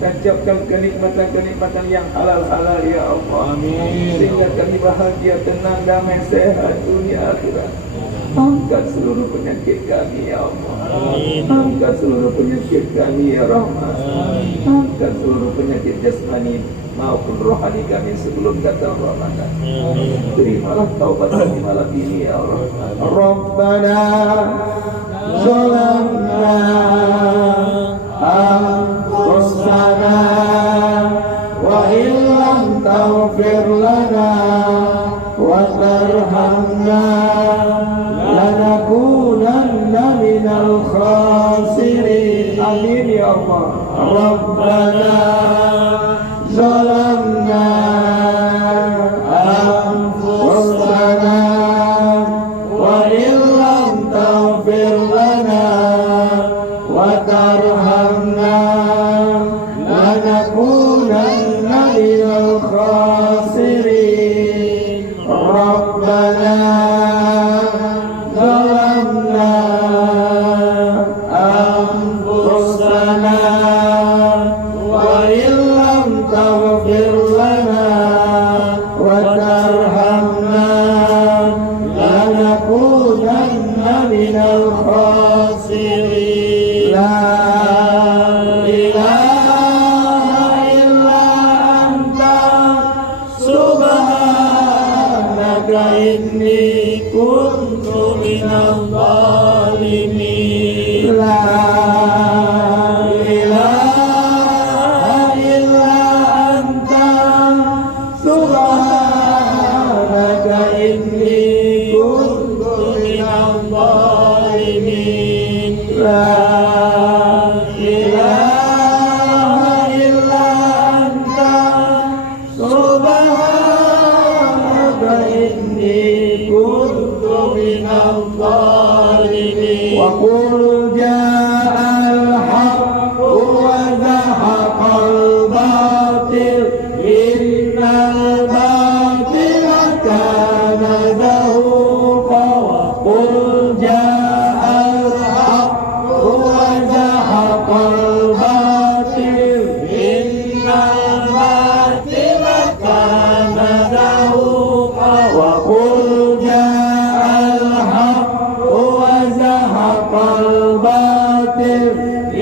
tancapkan kenikmatan-kenikmatan yang halal-halal ya Allah. Amin. Sehingga kami bahagia, tenang, damai, sehat dunia akhirat. Angkat seluruh penyakit kami ya Allah. Amin. Angkat seluruh penyakit kami ya Rahman. Angkat seluruh penyakit jasmani maupun rohani kami sebelum datang Ramadan. Terimalah taubat kami malam ini ya Rahman. Rabbana zalamna anfusana wa illam taghfir lana wa tarhamna lanakunanna minal khasirin. Amin ya Allah. Rabbana zalamna anfusana wa illam taghfir lana wa tarhamna lanakunanna minal khasirin. Rabbana zalamna anfusana wa illam taghfir lana wa tarhamna lanakunanna minal khasirin. La ilaha illa anta subhanaka inni kuntu minadh dhalimin. La ilaha illa anta subhanaka inni kuntu minadh dhalimin. La ilaha illa anta subhanaka inni kuntu minadh dhalimin. Wa qul ja'al haqqu wa zahaqal batil innal batila kana zahuqa. Wa qul ja'al haqqu wa zahaqal batil innal batila kana zahuqa. Wa qul ja'al haqqu wa zahaqal batil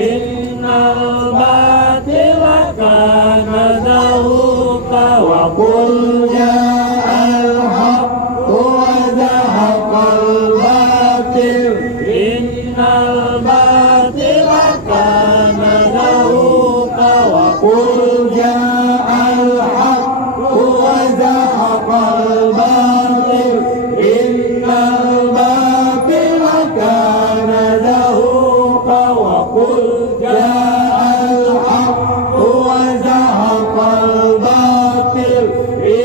innal batila kana zahuqa. Wa qul ja'al haqqu wa zahaqal batil innal batila kana zahuqa. Wa qul ja'al haqqu wa zahaqal batil innal batila kana zahuqa. Wa qul ja'al haqqu wa zahaqal batil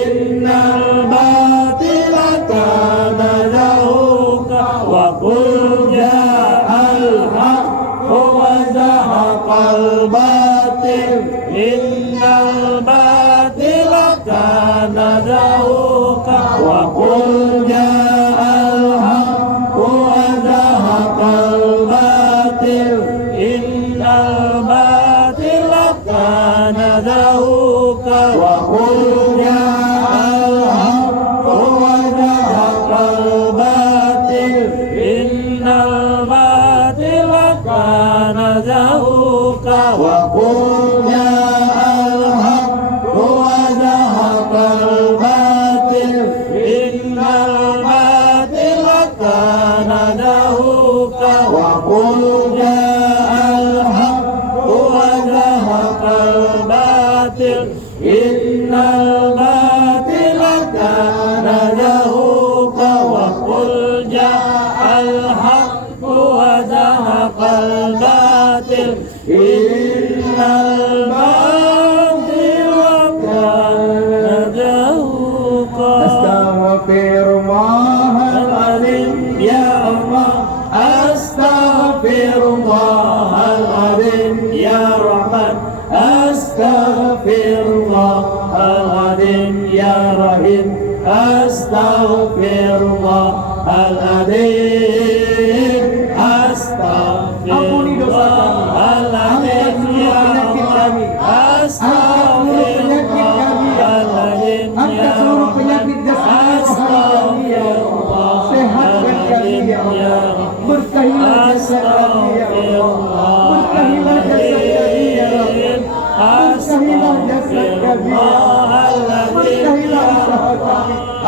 innal batila kana zahuqa. Wa qul ja'al haqqu wa zahaqal batil innal batila kana zahuqa. Wa qul ja'al haqqu wa zahaqal batil innal batila kana zahuqa. Wa qul ja'al haqqu wa zahaqal batil innal batila kana zahuqa. Wa qul ja'al haqqu wa zahaqal batil innal batila kana zahuqa. Wa qul ja'al haqqu wa zahaqal batil innal batila kana zahuqa. Wa qul ja'al haqqu wa zahaqal batil innal batila kana zahuqa. Astaghfirullahaladzim ya Allah. Astaghfirullahaladzim ya Rahman. Astaghfirullahaladzim ya Rahim. Astaghfirullahaladzim. Astaghfirullahaladzim ya Allah.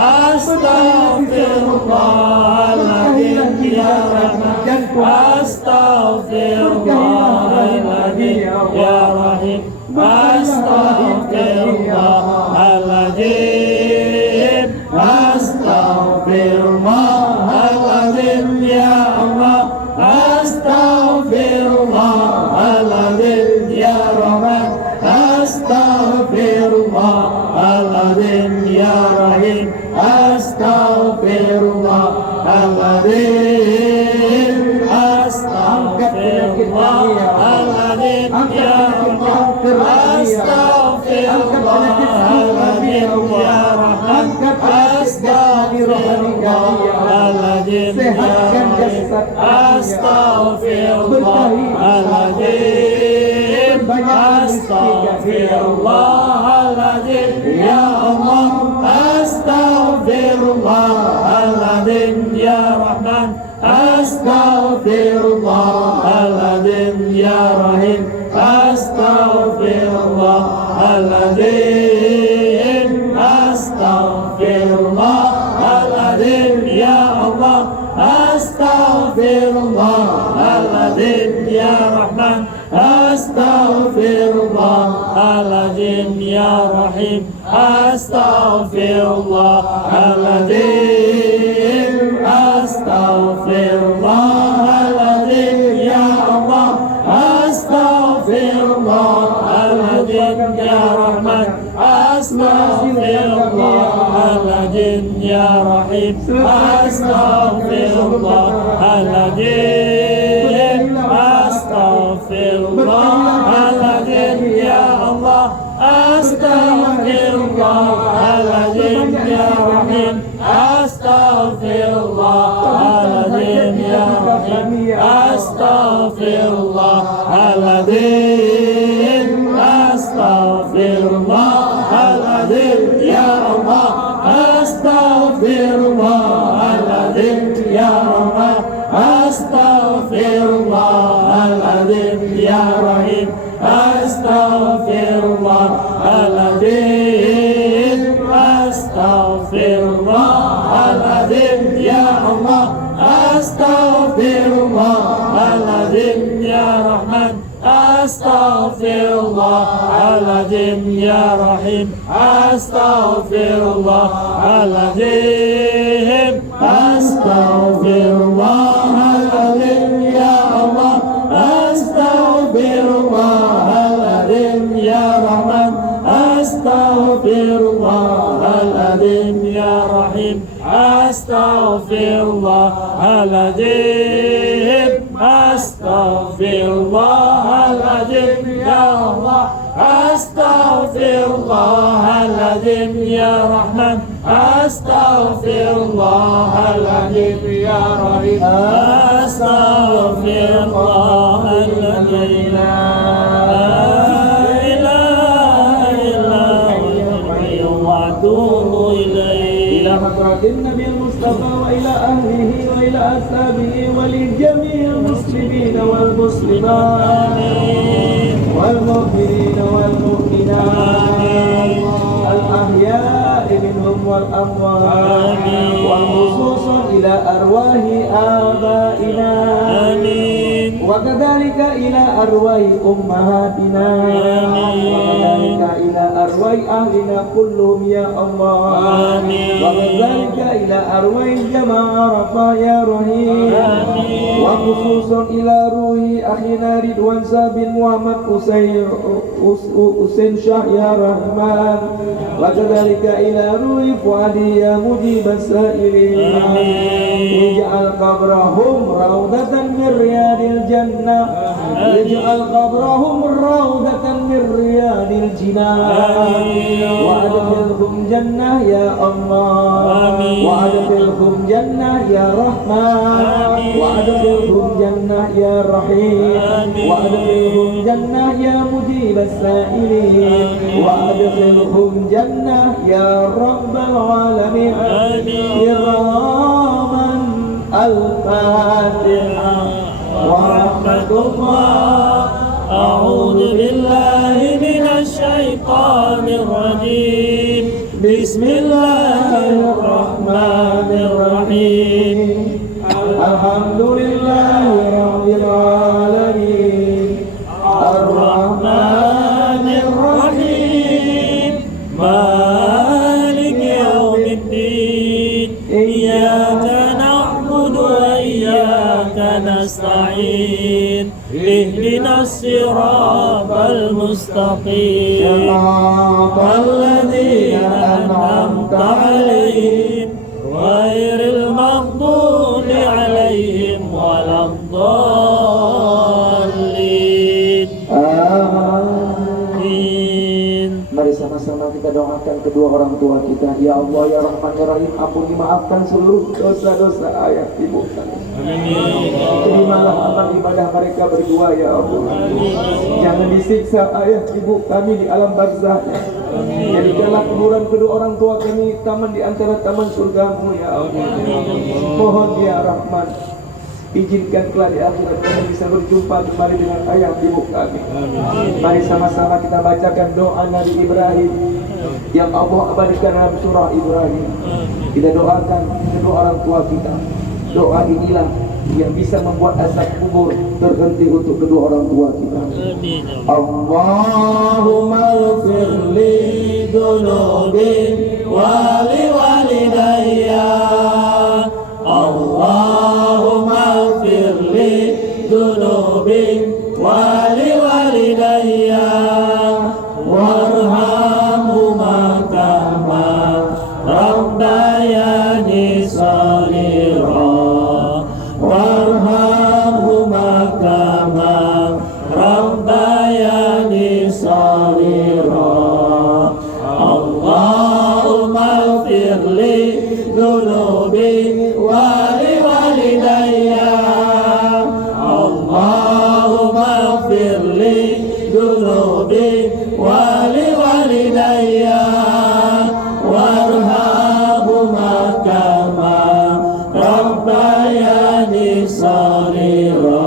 Astaghfirullahaladzim ya Rahman, Astaghfirullahaladzim ya Rahim, Astaghfirullahaladzim, Astaghfirullahaladzim ya Allah, Astaghfirullahaladzim ya Rahman, Astaghfirullahaladzim ya Rahim, Astaghfirullahaladzim, Astaghfirullahaladzim ya Allah, Astaghfirullahaladzim ya Rahman, Astaghfirullahaladzim ya Rahim, Astaghfirullahaladzim, Astaghfirullahaladzim ya Allah, Astaghfirullahaladzim ya Rahman, Astaghfirullahaladzim ya Rahim, Astaghfirullahaladzim, Astaghfirullahaladzim ya Allah, Astaghfirullahaladzim ya Rahman, Astaghfirullahaladzim ya Rahim, Astaghfirullahaladzim, Astaghfirullahaladzim ya Allah, Astaghfirullahaladzim ya Rahman, Astaghfirullahaladzim ya Rahim, Astaghfirullahaladzim, Astaghfirullahaladzim ya Allah, Astaghfirullahaladzim ya Rahim, Astaghfirullahaladzim ya Rahim, Astaghfirullahaladzim, Astaghfirullahaladzim ya Allah, Astaghfirullahaladzim ya Rahman, Astaghfirullahaladzim ya Rahim, Astaghfirullahaladzim, Astaghfirullahaladzim ya Allah, Astaghfirullahaladzim ya Rahman, Astaghfirullahaladzim ya Rahim, Astaghfirullahaladzim, Astaghfirullahaladzim ya Allah, Astaghfirullahaladzim ya Rahman, Astaghfirullahaladzim ya Rahim, Astaghfirullahaladzim, Astaghfirullahaladzim ya Allah, Astaghfirullahaladzim ya Rahman, Astaghfirullahaladzim ya Rahim, Astaghfirullahaladzim la ilaha illallah wa atubu ilaih. Ila hadratin Nabi Mustafa wa ila ahlihi wa ila ashabihi wa li jami'il muslimin wal muslimat wal mu'minin wal mu'minat al ahya'i minhum wal amwat wa khususan ila arwahi abaina wa kadzalika ila arwahi ummahatina wa kadzalika ila arwahi ahlina kulluhum ya Allah wa kadzalika ila arwahi jama'a rafa ya rahim wa khususan ila ruhi akhina Ridwan Sabin Muhammad Usain Shah ya Rahman wa kadzalika ila ruhi Fuadi ya Mujib as-sa'ilin ij'al qabrahum rawdatan min riyadil jannah ij'al qabrahum rawdatan min riyadil jinan wa adkhilhum jannah ya Allah wa adkhilhum jannah ya Rahman wa adkhilhum jannah ya Rahim wa adkhilhum jannah ya Mujib as-sa'ilin wa adkhilhum jannah ya Rabbal alamin kiraman al-Fatiha wa rahmatullah. A'udzu billahi minasy syaithanir rajim. Bismillahirrahmanirrahim. Alhamdulillahirabbil alamin. Ar-Rahmanir Rahim. Maliki yaumiddin. Iyyaka na'budu wa iyyaka nasta'in. Ihdinas siratal mustaqim. Walladzina an'amta 'alaihim ghairil maghdubi 'alaihim waladdallin. Amin. Mari sama-sama kita doakan kedua orang tua kita. Ya Allah ya Rahman ya Rahim, ampuni maafkan seluruh dosa-dosa ayah ibu kami. Terimalah amal ibadah mereka berdua ya Allah. Jangan disiksa ayah ibu kami di alam barzah. Jadikanlah kuburan kedua orang tua kami taman di antara taman surgamu ya Allah. Mohon ya Rahman, izinkan kelak di akhirat kami bisa berjumpa kembali dengan ayah ibu kami. Mari sama-sama kita bacakan doa Nabi Ibrahim yang Allah abadikan dalam surah Ibrahim. Kita doakan kedua orang tua kita. Doa inilah yang bisa membuat azab kubur terhenti untuk kedua orang tua kita. Allahumma ighfir li dhunubi wa li walidayya. Allahumma ighfir li dhunubi wa li walidayya warhamhuma kama rabbayani shaghira. Warhamhuma kama rabbayani shaghira. Allahumma ighfir li dhunubi wa li walidayya. Allahumma ighfir li dhunubi wa li walidayya warhamhuma kama rabbayani shaghira.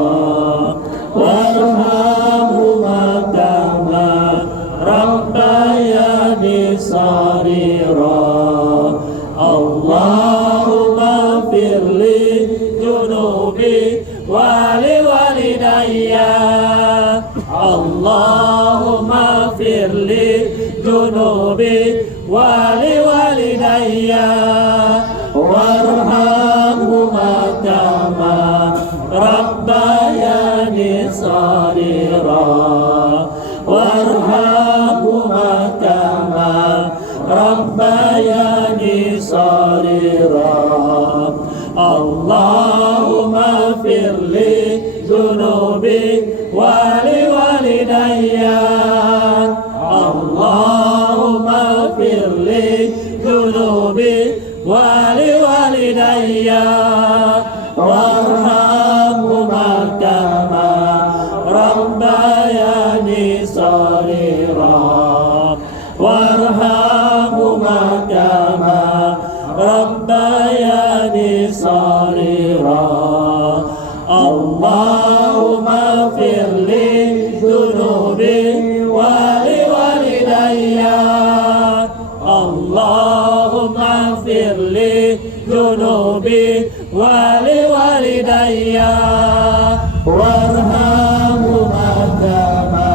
Warhamhuma kama rabbayani shaghira. Allahumma ighfir li dhunubi wa li walidayya. Allahumma ighfir li dhunubi wa li walidayya warhamhuma kama rabbayani shaghira. Warhamhuma kama rabbayani shaghira. Allahumma ighfir li dhunubi wa li walidayya. Allahumma ighfir li dhunubi wa li walidayya warhamhuma kama rabbayani shaghira. Warhamhuma kama rabbayani shaghira. Allahumma ighfir li dhunubi wa li walidayya. Allahumma ighfir li dhunubi wa li walidayya warhamhuma kama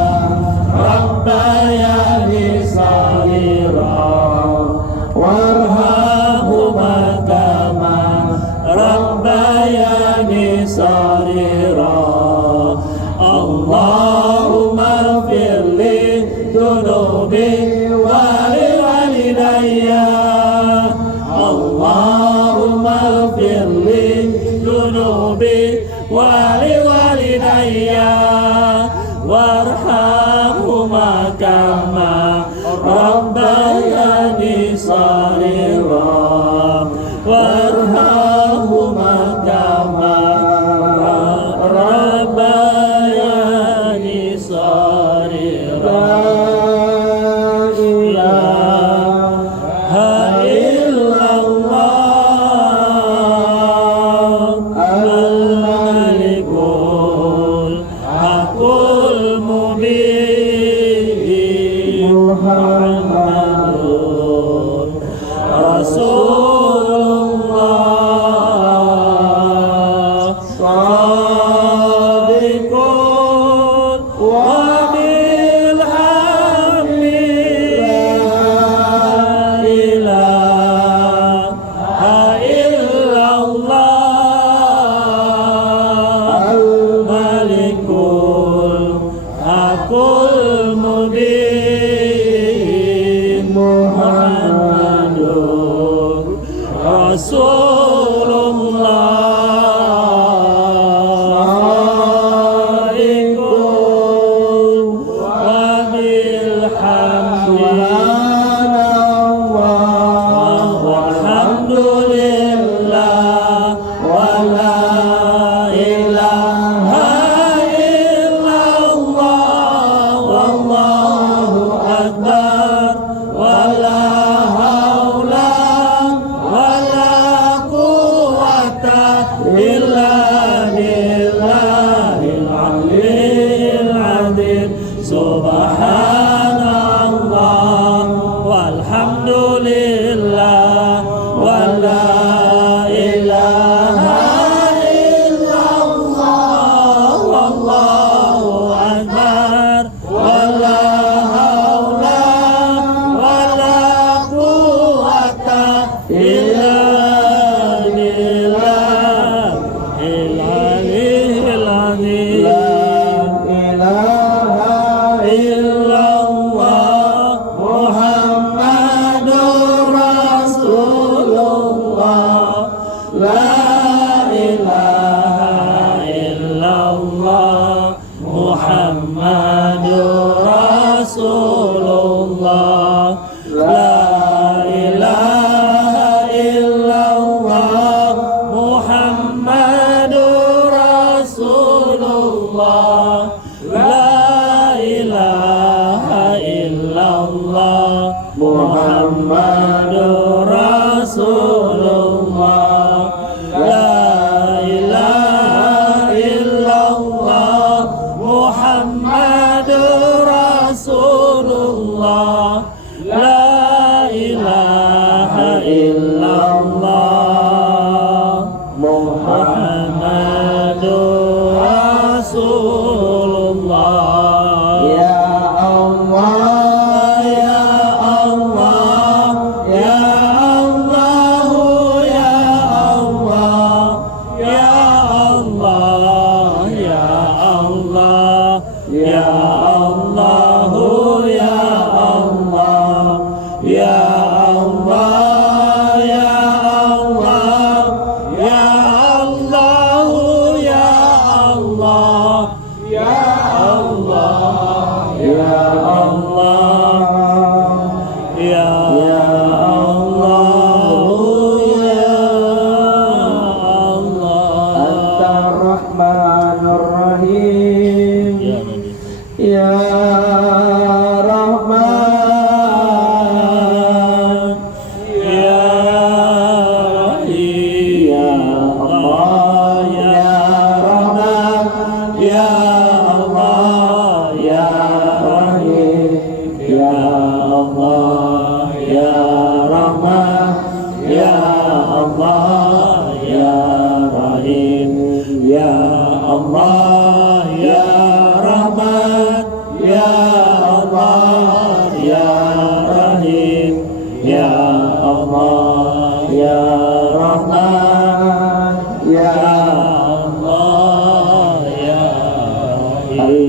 rabbayani shaghira. Warhamhuma kama rabbayani shaghira. Allahumma ighfir li dhunubi wa li walidayya. Allahumma ighfir li dhunubi wa li walidayya warhamhuma kama rabbayani shaghira. Warhamhuma kama rabbayani shaghira. La ilaha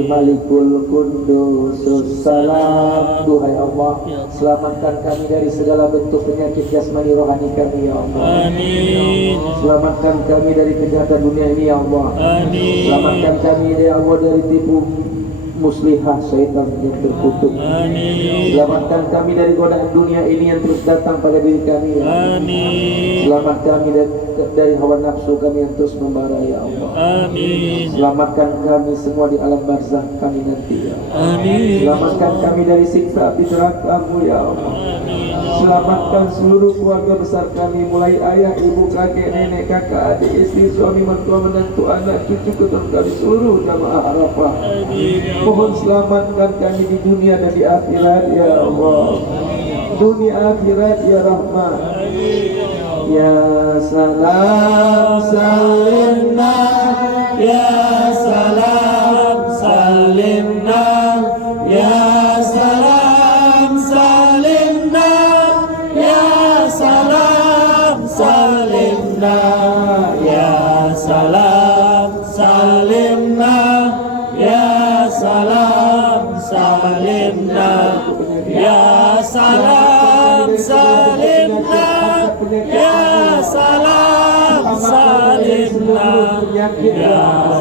Malikul Qudusus Salam. Duhai Allah, selamatkan kami dari segala bentuk penyakit jasmani rohani kami ya Allah. Amin. Selamatkan kami dari kejahatan dunia ini ya Allah. Amin. Selamatkan kami ya Allah dari tipu muslihah syaitan yang terkutuk. Amin. Selamatkan kami dari godaan dunia ini yang terus datang pada diri kami ya Allah. Amin. Selamatkan kami dari hawa nafsu kami yang terus membara ya Allah. Amin. Selamatkan kami semua di alam barzakh kami nanti ya Allah. Amin. Selamatkan kami dari siksa api neraka-Mu ya Allah. Amin. Selamatkan seluruh keluarga besar kami, mulai ayah, ibu, kakek, nenek, kakak, adik, istri, suami, mertua, menantu, anak, cucu, keturunan kami, seluruh jamaah Arafah. Mohon selamatkan kami di dunia dan di akhirat ya Allah. Dunia akhirat ya Rahman. Ya salam salimna, ya salam salimna, ya salam salimna, ya salam salimna, ya salam salimna, ya salam salimna, ya salam salimna, ya salam salimna, ya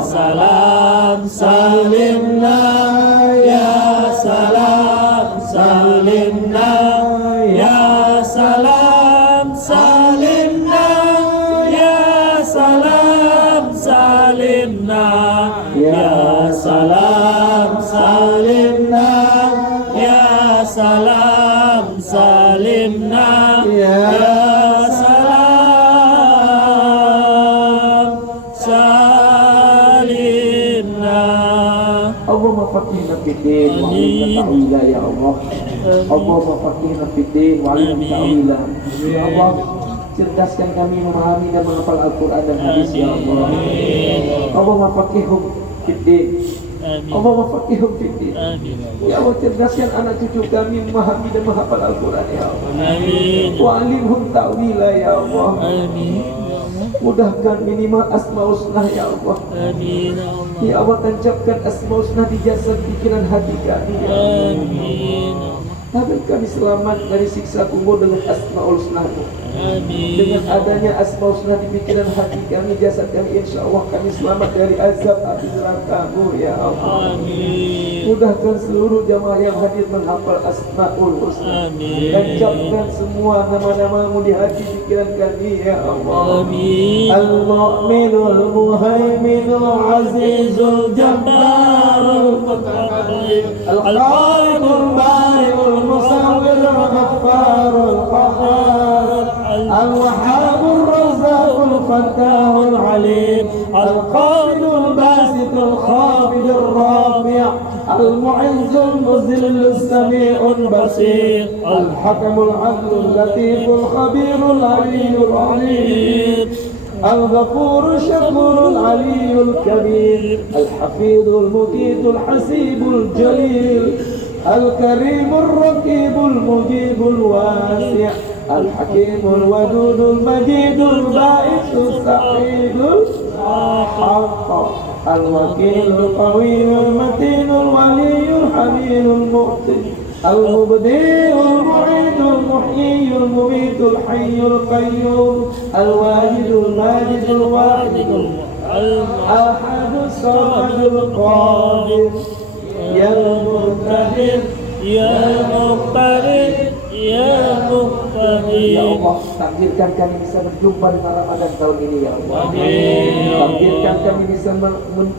salam salimna, ya salam salimna, ya salam salimna, ya salam salimna, ya salam salimna, ya salam salimna, ya salam salimna. Allahumma faqihna fid-din wa 'allimna ta'wila ya Allah. Allahumma faqihna fid-din wa 'allimna ta'wila. Ya Allah, cerdaskan kami memahami dan menghafal Al-Quran dan hadis ya Allah. Allahumma faqihhum fid-din. Allahumma faqihhum fid-din. Ya Allah, cerdaskan anak cucu kami memahami dan menghafal Al-Quran ya Allah. Wa 'allimhum ta'wila ya Allah. Mudahkan minimal asmaul husna ya Allah. Amin. Ya Allah, tancapkan asmaul husna di jasad pikiran hati kami ya Allah. Amin. Agar kami selamat dari siksa kubur dengan asmaul husna. Amin. Dengan adanya asmaul husna di pikiran hati kami, jasad kami, insya Allah kami selamat dari azab api neraka ya Allah. Amin. Mudahkan seluruh jamaah yang hadir menghafal asmaul husna. Amin. Tancapkan semua nama-namamu di hati pikiran kami ya Allah. Amin. Al-Mu'minul Muhaiminul Azizul Jabbarul Mutakabbir Al-Khaliqul Bari'ul Musawwirul Ghaffarul Qahhar Al-Wahhabur Razzaqul Fattahul Alim Al-Qabidul Basitul Khafidul Rafi' Al-Mu'izzul Muzillul Sami'ul Basir Al-Hakamul Adlul Latiful Khabirul Aliyyul Alim الغفور الشكور العلي الكبير الحفيظ المقيت الحسيب الجليل الكريم الرقيب المجيب الواسع الحكيم الودود المجيد البائس السعيد الحق الوكيل القوي المتين الولي الحميد المؤتي المبدئ المعيد المحيي المميت الحي القيوم الواجد الماجد الواحد الأحد الصمد القادر يا المقتدر يا مقتدر يا مقتدر. Ya Allah, takdirkan kami bisa berjumpa dengan Ramadan tahun ini ya Allah. Amin. Takdirkan kami bisa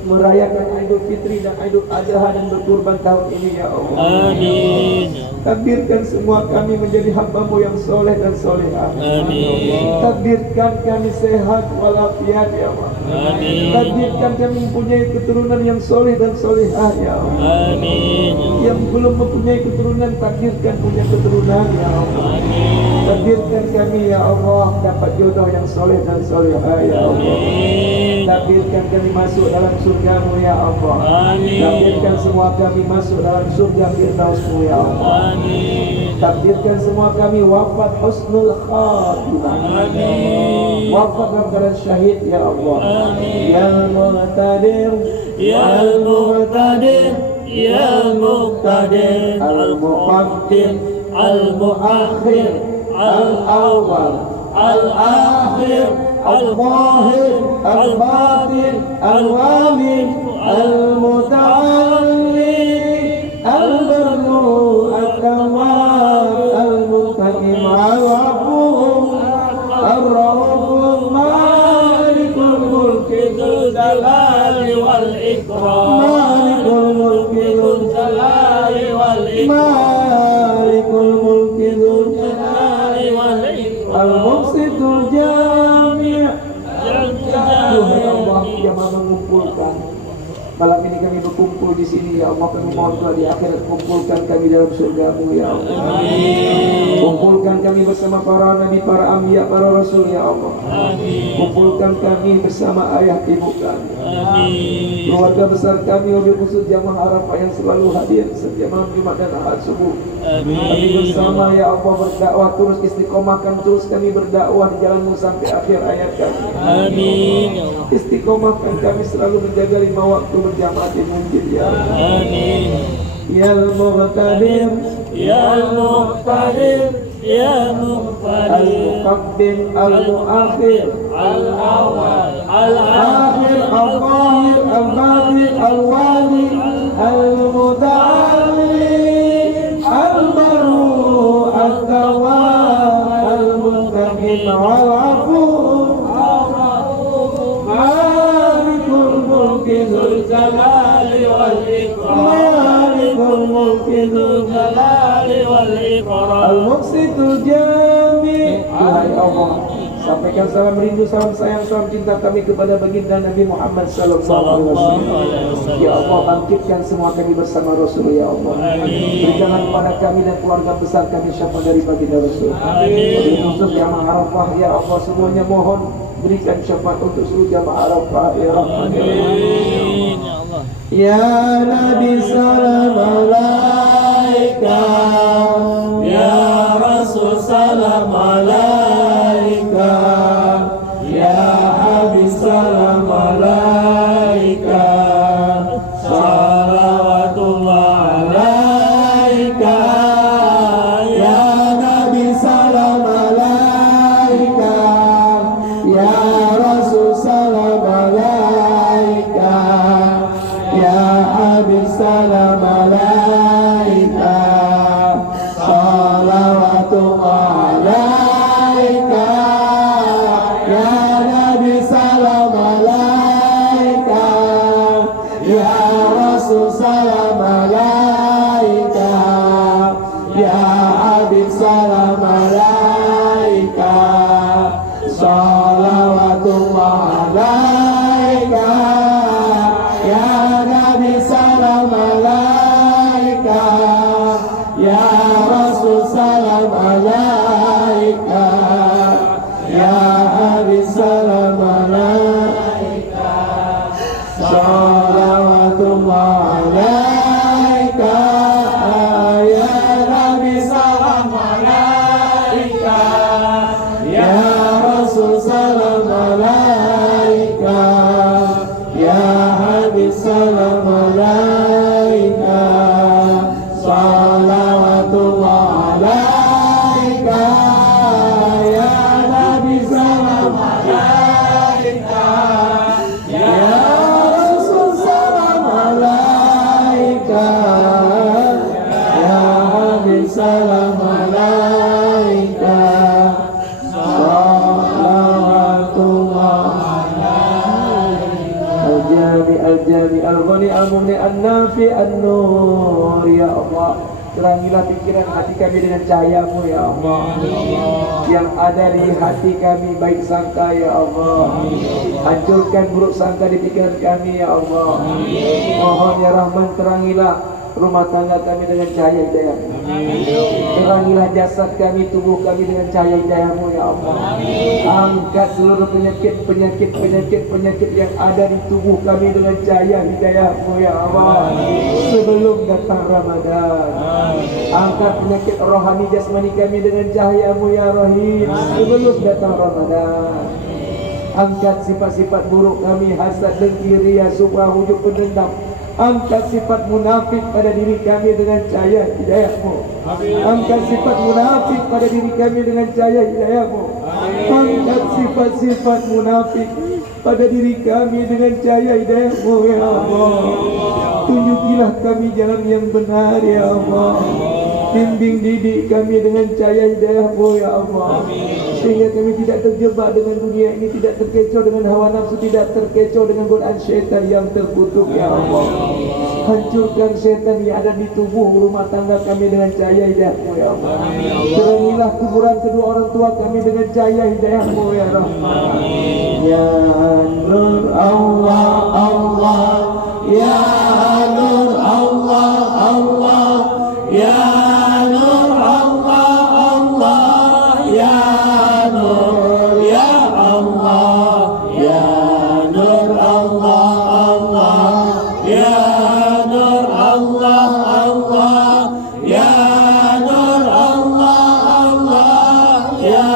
merayakan Idul Fitri dan Idul Adha dan berkurban tahun ini ya Allah. Amin. Takdirkan semua kami menjadi hamba-Mu yang soleh dan solehah. Amin. Takdirkan kami sehat walafiat ya Allah. Amin. Takdirkan kami mempunyai keturunan yang soleh dan solehah ya Allah. Amin. Yang belum mempunyai keturunan, takdirkan punya keturunan ya Allah. Takdirkan kami ya Allah dapat jodoh yang soleh dan solehah ya Allah. Takdirkan kami masuk dalam surga-Mu ya Allah. Amin. Takdirkan semua kami masuk dalam surga Firdaus-Mu ya Allah. Amin. Takdirkan semua kami wafat husnul khatimah. Amin. Wafat dalam keadaan syahid ya Allah. Amin. Ya Muqtadir, Ya Muqtadir, Ya Muqtadir, Al-Muqaddim, Al-Muakhir, Al-Awwal, Al-Akhir, Al-Zahir, Al-Batin, Al-Wali, Al-Muta'alli, Al-Barru, Al-Tawwab, Al-Muntaqim, Al-Afuw, Ar-Rauf, Malikul Mulki Dzul Jalali wal Ikram, Malikul Mulki Dzul Jalali wal Ikram, Malikul Mulki Dzul Jalali wal Ikram, Al-Muqsitul Jami'. Tuhan Allah yang mengumpulkan malam ini kami berkumpul di sini ya Allah, kami mohon doa di akhirat kumpulkan kami dalam surga-Mu ya Allah. Amin. Kumpulkan kami bersama para nabi, para anbiya, para rasul ya Allah. Amin. Kumpulkan kami bersama ayah ibu kami, Amin. keluarga besar kami, wabil khusus jamaah Arafah yang selalu hadir setiap malam Jumat dan Ahad subuh. Kami Amin. bersama ya Allah berdakwah, terus istiqomahkan terus kami berdakwah di jalan-Mu sampai akhir hayat kami. Amin. Istiqomahkan kami selalu menjaga 5 waktu berjamaah di masjid ya Allah. Amin. Ya Al-Muqtadir, Ya Muqtadir, يا مقتدر المقدم المؤخر الأول الآخر الظاهر الباطن الوالي المتعالي البر التواب المنتقم والعفو مالك الملك ذو الجلال والإكرام مالك الملك ذو الجلال والإكرام Al-Muqsit Al-Jami. Wahai Allah, sampaikan salam rindu, salam sayang, salam cinta kami kepada baginda Nabi Muhammad sallallahu alaihi wasallam. Ya Allah, bangkitkan semua kami bersama Rasul ya Allah. Berikanlah kepada kami dan keluarga besar kami syafaat dari baginda Rasul. Amin. Khusus jamaah Arafah ya Allah, semuanya mohon berikan syafaat untuk seluruh jamaah Arafah ya Rahman ya Rahim. Ya Nabi salam alaika, ya Rasul salam alaika, ya Habib salam alaika, salawatullah alaika, ya Nabi salam alaika, ya Rasul salam alaika, ya Habib salam alaika, salawatullah alaika, ya Nabi salam alaika, ya Rasul salam alaika, ya Habib salam alaika, salawatullah alaika, ya Nabi salam alaika, ya Rasul salam alaika, ya Habib salam alaika, salawatullah alaika, ya Nabi salam alaika, ya Rasul salam alaika, ya Habib salam alaika, salawatullah alaika, ya Nabi salam alaika, ya Rasul salam alaika, ya Habib salam alaika, salawatullah Al-Jami Al-Jami Al-Ghani Al-Mumni Al-Nafi Al-Nur ya Allah, terangilah pikiran hati kami dengan cahayamu ya Allah. Yang ada di hati kami baik sangka ya Allah, hancurkan buruk sangka di pikiran kami ya Allah. Mohon ya Rahman, terangilah rumah tangga kami dengan cahaya hidayah. Terangilah jasad kami, tubuh kami dengan cahaya hidayah-Mu ya Allah. Angkat seluruh penyakit yang ada di tubuh kami dengan cahaya hidayah-Mu ya Allah. Sebelum datang Ramadan, angkat penyakit rohani jasmani kami dengan cahaya-Mu ya Rahim. Sebelum datang Ramadan, angkat sifat-sifat buruk kami, hasad, dengki, riya, subha, hujub, pendendam. Angkat sifat munafik pada diri kami dengan cahaya hidayah-Mu. Angkat sifat munafik pada diri kami dengan cahaya hidayah-Mu. Angkat sifat-sifat munafik pada diri kami dengan cahaya hidayah-Mu ya Allah. Tunjukilah kami jalan yang benar ya Allah. Bimbing didik kami dengan cahaya hidayah-Mu ya Allah, sehingga kami tidak terjebak dengan dunia ini, tidak terkecoh dengan hawa nafsu, tidak terkecoh dengan godaan syaitan yang terkutuk ya Allah. Hancurkan syaitan yang ada di tubuh rumah tangga kami dengan cahaya hidayah-Mu ya Allah. Terangilah kuburan kedua orang tua kami dengan cahaya hidayah-Mu ya Rahman. Ya Nur Allah Allah, Ya Nur Allah Allah, Ya Nur Allah Allah, Ya Nur ya Allah, Ya Nur Allah Allah, Ya Nur Allah Allah, Ya Nur Allah Allah, Ya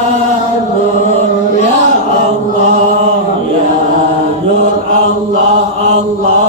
Nur ya Allah, Ya Nur Allah Allah.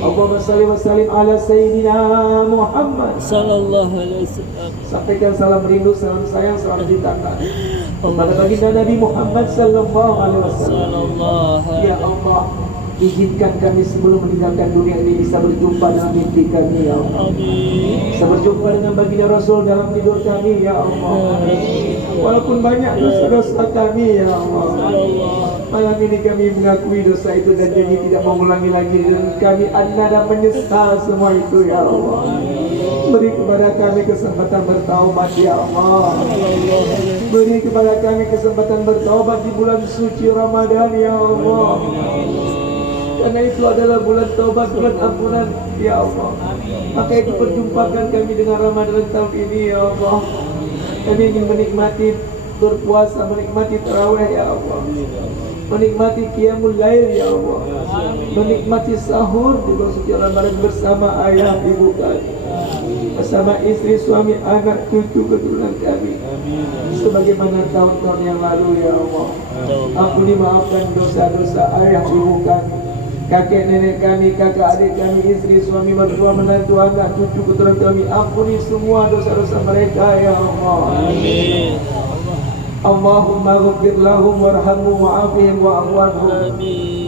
Allahumma salli wa sallim ala Sayyidina Muhammad. Sallallahu alaihi wasallam. Sampaikan salam rindu, salam sayang, salam cinta kepada baginda Nabi Muhammad sallallahu alaihi wasallam. Ya Allah, izinkan kami sebelum meninggalkan dunia ini bisa berjumpa dengan mimpi kami ya Allah. Bisa berjumpa dengan baginda Rasul dalam tidur kami ya Allah. Walaupun banyak dosa-dosa kami ya Allah, malam ini kami mengakui dosa itu dan janji tidak mengulangi lagi, dan kami dan menyesal semua itu ya Allah. Beri kepada kami kesempatan bertaubat ya Allah. Beri kepada kami kesempatan bertaubat di bulan suci Ramadan ya Allah. Karena itu adalah bulan taubat, bulan ampunan ya Allah. Maka itu perjumpakan kami dengan Ramadan tahun ini ya Allah. Kami ingin menikmati berpuasa, menikmati tarawih ya Allah, menikmati qiyamul lail ya Allah, menikmati sahur di bulan suci Ramadan bersama ayah ibu kami, bersama istri, suami, anak, cucu, keturunan kami, sebagaimana tahun-tahun yang lalu ya Allah. Ampuni, maafkan dosa-dosa ayah ibu kami, kakek nenek kami, kakak adik kami, istri, suami, mertua, menantu, anak, cucu, keturunan kami. Ampuni semua dosa-dosa mereka ya Allah. Amin. Allahumma ghfir lahum warhamhum wa'afihim wa'fu anhum.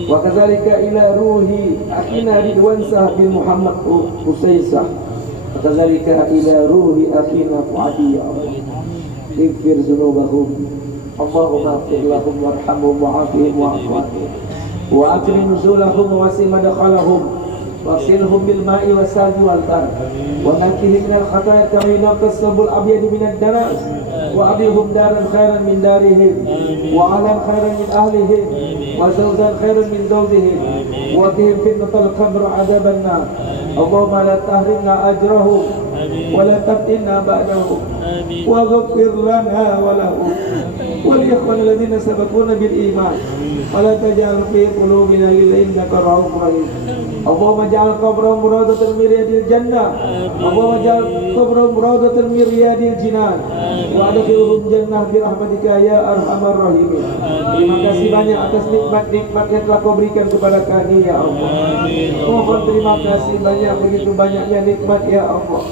Wa kadzalika ila ruhi akhina Ridwan Shah bin Muhammad Usaisah. Wa kadzalika ila ruhi akhina Fuadi ya Allah. Ighfir dzunubahum. Allahumma ghfir lahum warhamhum wa'afihim wa'fu anhum. Wa akrim nuzulahum wa wasi madkhalahum waghsilhum bil ma'i was-salji wal barad wa nakkihim minal khataaya kama yunqas sabul abyad minad danas wa adihum daran khairan min darihim wa ahlan khairan min ahlihim wa zawjan khairan min zawjihim wa qihim fitnatal qabr adzaban nar. Allahumma la tahrimna ajrahum wa la taftinna ba'dahum wa ghfir lana wa lahum wa li ikhwanina alladhina sabaquna bil iman wa la taj'al fi qulubina ghillan innaka ra'ufur rahim. Allahumma ja'al qabrahum rawdatan min riyadil jannah. Allahumma ja'al qabrahum rawdatan min riyadil jinan wa adkhilhum jannah bi rahmatika ya arhamar rahimin. Terima kasih banyak atas nikmat-nikmat yang telah Kau berikan kepada kami ya Allah. Mohon terima kasih banyak, begitu banyaknya nikmat ya Allah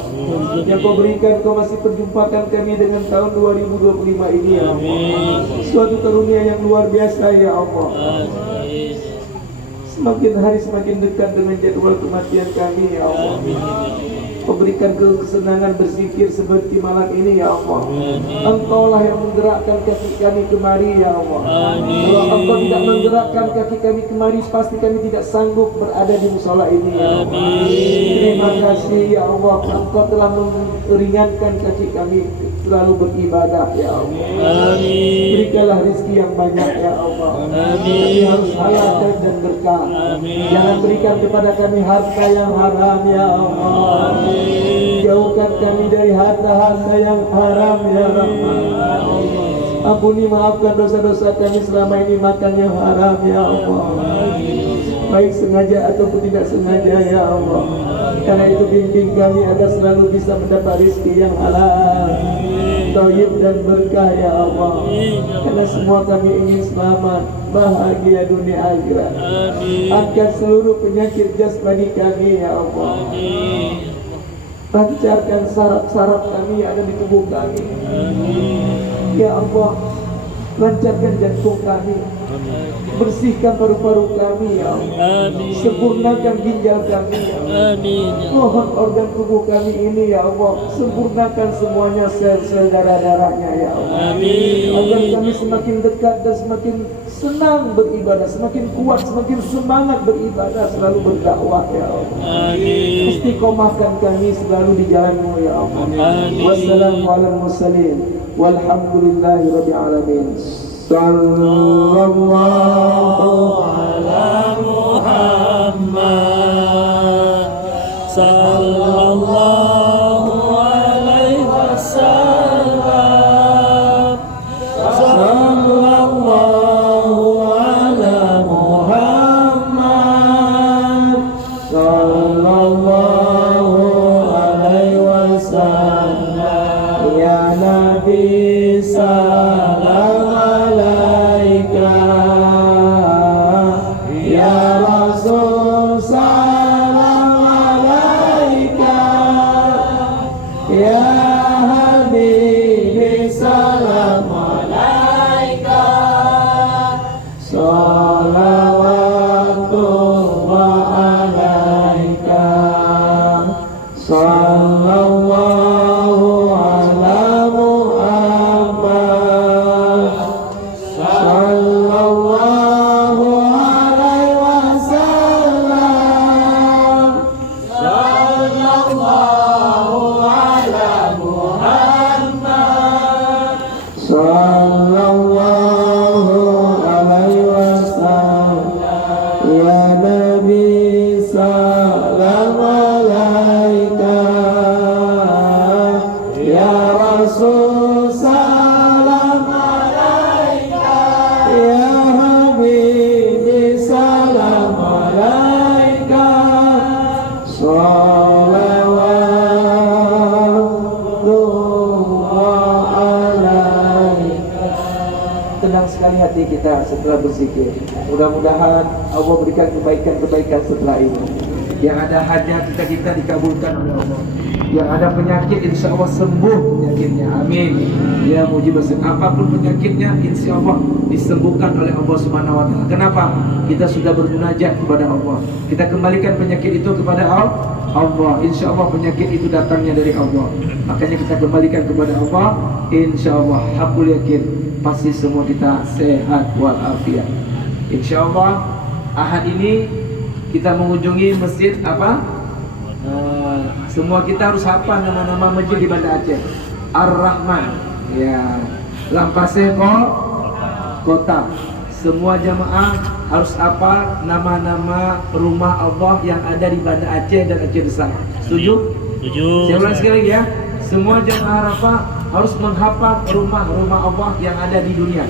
yang Kau berikan. Kau masih perjumpakan kami dengan tahun 2025 ini ya Allah. Suatu karunia yang luar biasa ya Allah. Semakin hari semakin dekat dengan jadwal kematian kami ya Allah. Kau berikan kesenangan berzikir seperti malam ini ya Allah. Engkaulah yang menggerakkan kaki kami kemari ya Allah. Kalau Engkau tidak menggerakkan kaki kami kemari, pasti kami tidak sanggup berada di musala ini ya Allah. Terima kasih ya Allah, Engkau telah meringankan kaki kami selalu beribadah ya Allah. Berikanlah rezeki yang banyak ya Allah. Kami harus halal dan berkah. Jangan berikan kepada kami harta yang haram ya Allah. Jauhkan kami dari harta-harta yang haram ya Rahman. Ampuni, maafkan dosa-dosa kami selama ini makan yang haram ya Allah, baik sengaja ataupun tidak sengaja ya Allah. Karena itu bimbing kami agar selalu bisa mendapat rezeki yang halal, thayyib dan berkah ya Allah. Karena semua kami ingin selamat, bahagia dunia akhirat. Angkat seluruh penyakit jasmani kami ya Allah. Lancarkan saraf-saraf kami yang ada di tubuh kami ya Allah. Lancarkan jantung kami, bersihkan paru-paru kami ya Allah. Sempurnakan ginjal kami ya Allah. Mohon organ tubuh kami ini ya Allah, sempurnakan semuanya, sel-sel darah-darahnya ya Allah. Agar kami semakin dekat dan semakin senang beribadah, semakin kuat, semakin semangat beribadah, selalu berdakwah ya Allah. Istiqomahkan kami selalu di jalan-Mu ya Allah. Wassalamualaikum warahmatullahi wabarakatuh. Walhamdulillahi rabbil alamin. Sallallahu ala Muhammad sallallahu alaihi wasallam. Sallallahu ala Muhammad sallallahu alaihi wasallam. Ya Nabi salam alaika, ya Rasul salam Rasul salam alaika, ya Habibi salam alaika, salawatullah alaika. Tenang sekali hati kita setelah berzikir. Mudah-mudahan Allah berikan kebaikan-kebaikan setelah ini. Yang ada hajat kita dikabulkan oleh Allah. Yang ada penyakit insya Allah sembuh penyakitnya. Amin. Ya mujib apapun penyakitnya insya Allah disembuhkan oleh Allah Subhanahu Wa Taala. Kenapa? Kita sudah bermunajat kepada Allah. Kita kembalikan penyakit itu kepada Allah. Insya Allah penyakit itu datangnya dari Allah. Makanya kita kembalikan kepada Allah. Insya Allah hakul yakin pasti semua kita sehat walafiat. Insya Allah Ahad ini kita mengunjungi masjid apa? Semua kita harus hafal nama-nama masjid di Banda Aceh. Ar-Rahman, ya. Lampaseh kota. Semua jamaah harus hafal nama-nama rumah Allah yang ada di Banda Aceh dan Aceh Besar. Setuju? Setuju. Saya ulang sekali lagi ya. Semua jamaah Arafah harus menghafal rumah-rumah Allah yang ada di dunia.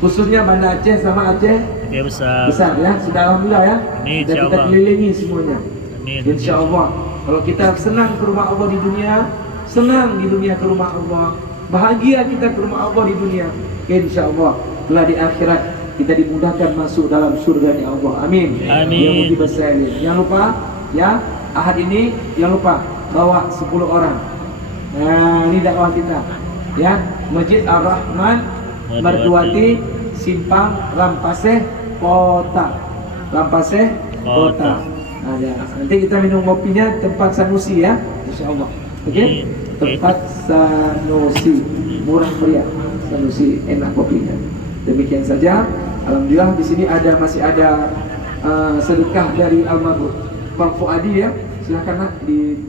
Khususnya Banda Aceh sama Aceh besar ya. Sudah alhamdulillah ya. Amin, Dan kita kelilingi semuanya. Amin. Insya Allah. Kalau kita senang ke rumah Allah di dunia, senang di dunia ke rumah Allah, bahagia kita ke rumah Allah di dunia, insya Allah telah di akhirat kita dimudahkan masuk dalam surga Allah. Amin. Amin. Jangan lupa ya, Ahad ini jangan lupa bawa 10 orang. Nah, ini dakwah kita ya. Masjid Ar-Rahman Mertuati Simpang Lampaseh Kota. Lampaseh Kota. Ada. Nanti kita minum kopinya tempat Sanusi ya, insya Allah. Oke? Tempat Sanusi, murah meriah. Sanusi enak kopinya. Demikian saja. Alhamdulillah di sini masih ada sedekah dari almarhum Bang Fuadi ya. Silakan nak di